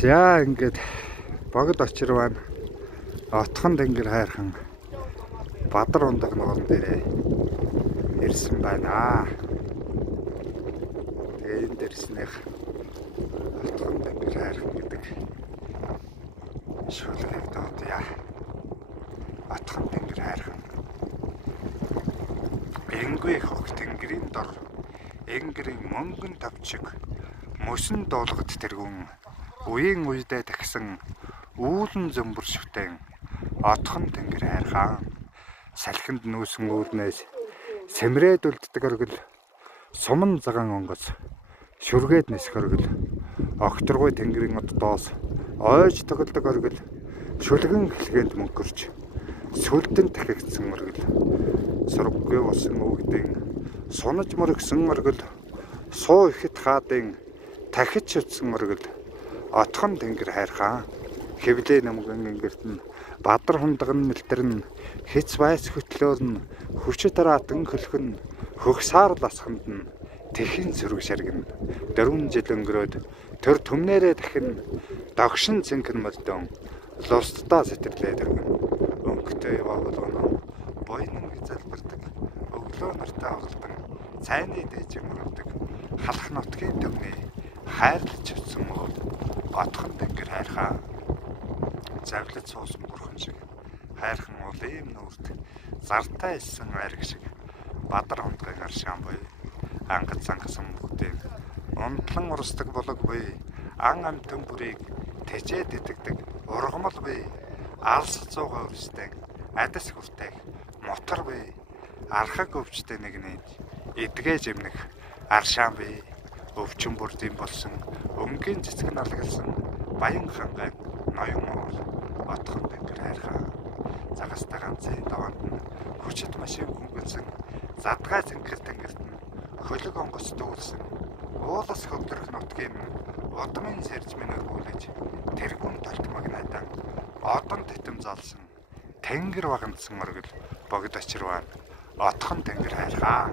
За ингээд богд очир байна. Отхон тэнгэр хайрхан Бадар ундаг нуурын дээрээ ирсэн байна. Тэгээ энэ дэрснийх Отхон тэнгэр хайрхан гэдэг шүлгийг доодъя. Отхон тэнгэр хайрхан Энгүй хог тэнгэрийн дор энгэрийн мөнгөн тавчиг мөсөн дуулгад тэргүүн үеийн үедээ тагсан үүлэн зөмбөр шүтэн Отхон тэнгэр хайрхан салхинд нүүсэн үүлнээс сэмрээд үлддэг оргил суман цагаан онгоц шүргээд нисэх оргил огторгой тэнгэрийн од доос ойж тоглодог оргил шүлгэн хэлгээнд мөнгөрч сүлдэн тахигдсан оргил сурггүй болсон өвгдэн сунаж мөргсөн оргил суу ихэд хаадын тахиж утсан оргил Отхон тэнгэр хайрхан хэвлээ намган ингэрт нь Бадар хундагн мэлтэрн хэц байс хөтлөөр нь хүчит тараатан хөлхөн хөгсаарл асханд нь тэхийн сөрөг шаргин 4 жил өнгөрөөд төр төмнээрээ дахин догшин цэнхэн молдон лустаа сэтэрлээд иргэн өнгөтэй явуулгано бойнын залбирдаг өглөө нартаа оголдог цайны дэж мөрөдөг халах нутгийн төвний хайрлаж авсан бол Отхон тэнгэр хайрхан завлаж суусан бурхан шиг хайрхан уул ийм нүрт зартаа илсэн айраг шиг Бадар хундгын аршаан буй ангад зангасан бүгдийг унтлан урсдаг болог буй ан амтэн бүрийг тэжээд идэгдэг ургамал буй алс цууга өрсдөг адас хүртээх мотор буй архаг өвчтэй нэгний эдгээ жимнэх аршаан буй өвчин бүрдийн болсон өмгийн цэцэг налгалсан баян хангай ноён уул Отхон тэнгэр хайрхан загастай ганцын даваанд нь хүчит машин хөнгөлсөн задгай цэнгэр тэнгэрт нь хөлөг онгоц дүүлсэн уулас хөвдөрөх нутгийн удмын сэрж минь өргүүлж тэргүүн талтмаг найдан одон тэтэм залсан тэнгэр багандсан оргил богд очир байна Отхон тэнгэр хайрхан